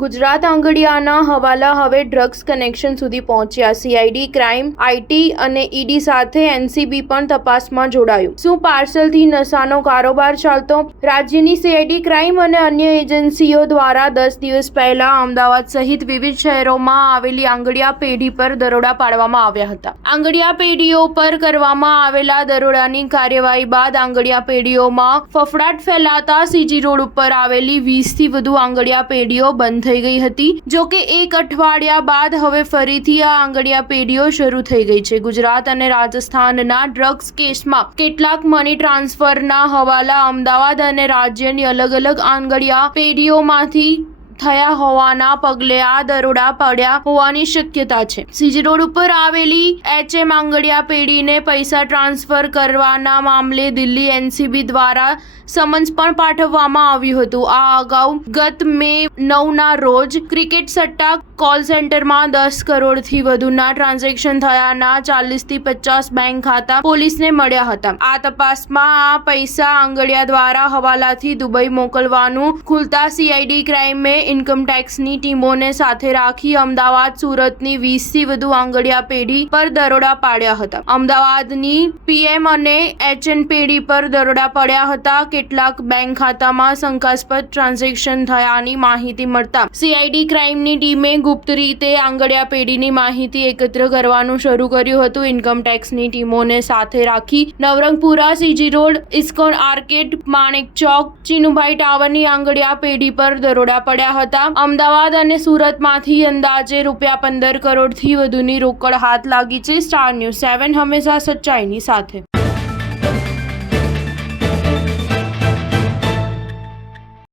ગુજરાત આંગડિયાના હવાલા હવે drugs connection સુધી પહોંચ્યા। સીઆઈડી ક્રાઇમ, આઈટી અને ઈડી સાથે એનસીબી પણ તપાસમાં જોડાયું। શું પાર્સલથી નશાનો કારોબાર ચાલતો? રાજ્યની સીઆઈડી ક્રાઇમ અને અન્ય એજન્સીઓ દ્વારા 10 દિવસ પહેલા અમદાવાદ સહિત વિવિધ શહેરોમાં આવેલી આંગડિયા પેઢી પર દરોડા પાડવામાં આવ્યા હતા। આંગડિયા પેઢીઓ પર કરવામાં આવેલા દરોડાની કાર્યવાહી બાદ આંગડિયા પેઢીઓમાં ફફડાટ ફેલાતા સીજી રોડ ઉપર આવેલી 20થી વધુ આંગડિયા પેઢીઓ બંધ થઈ ગઈ હતી। જો કે એક અઠવાડિયા બાદ હવે ફરીથી આ આંગડિયા પેઢીઓ શરૂ થઈ ગઈ છે। ગુજરાત અને રાજસ્થાનના ડ્રગ્સ કેસમાં કેટલાક મની ટ્રાન્સફરના હવાલા અમદાવાદ અને રાજ્યની અલગ-અલગ આંગડિયા પેઢીઓમાંથી થયા હોવાના પગલે આ દરોડા પડ્યા હોવાની શક્યતા છે। સીજી રોડ ઉપર આવેલી એચએમ આંગડિયા પેઢીને પૈસા ટ્રાન્સફર કરવાના મામલે દિલ્હી એનસીબી દ્વારા સમન્સ પણ પાઠવવામાં આવ્યું હતું। આ અગાઉ ગત મે 9ના રોજ ક્રિકેટ સટ્ટા કોલ સેન્ટરમાં 10 કરોડથી વધુના ટ્રાન્ઝેક્શન થયાના 40થી 50 બેંક ખાતા પોલીસને મળ્યા હતા। આ તપાસમાં આ પૈસા આંગડિયા દ્વારા હવાલાથી દુબઈ મોકલવાનું ખુલતા સીઆઈડી ક્રાઇમે ઇન્કમ ટેક્સની ટીમોને સાથે રાખી અમદાવાદ, સુરતની 20થી વધુ આંગડિયા પેઢી પર દરોડા પાડ્યા હતા। અમદાવાદની પીએમ અને એચએન પેઢી પર દરોડા પડ્યા હતા। કેટલાક બેંક ખાતામાં શંકાસ્પદ ટ્રાન્ઝેક્શન થયાની માહિતી મળતા સીઆઈડી ક્રાઇમની ટીમે ગુપ્ત રીતે આંગડિયા પેઢીની માહિતી એકત્ર કરવાનું શરૂ કર્યું હતું। ઇન્કમ ટેક્સની ટીમોને સાથે રાખી Navrangpura, CG road, ISKCON arcade, Manek Chowk, Chinubhai ટાવરની આંગડિયા પેઢી પર દરોડા પડ્યા હતા। અમદાવાદ અને સુરતમાંથી અંદાજે ₹15 કરોડથી વધુની રોકડ હાથ લાગી છે। સ્ટાર ન્યૂઝ 7 હંમેશા સચ્ચાઈની સાથે।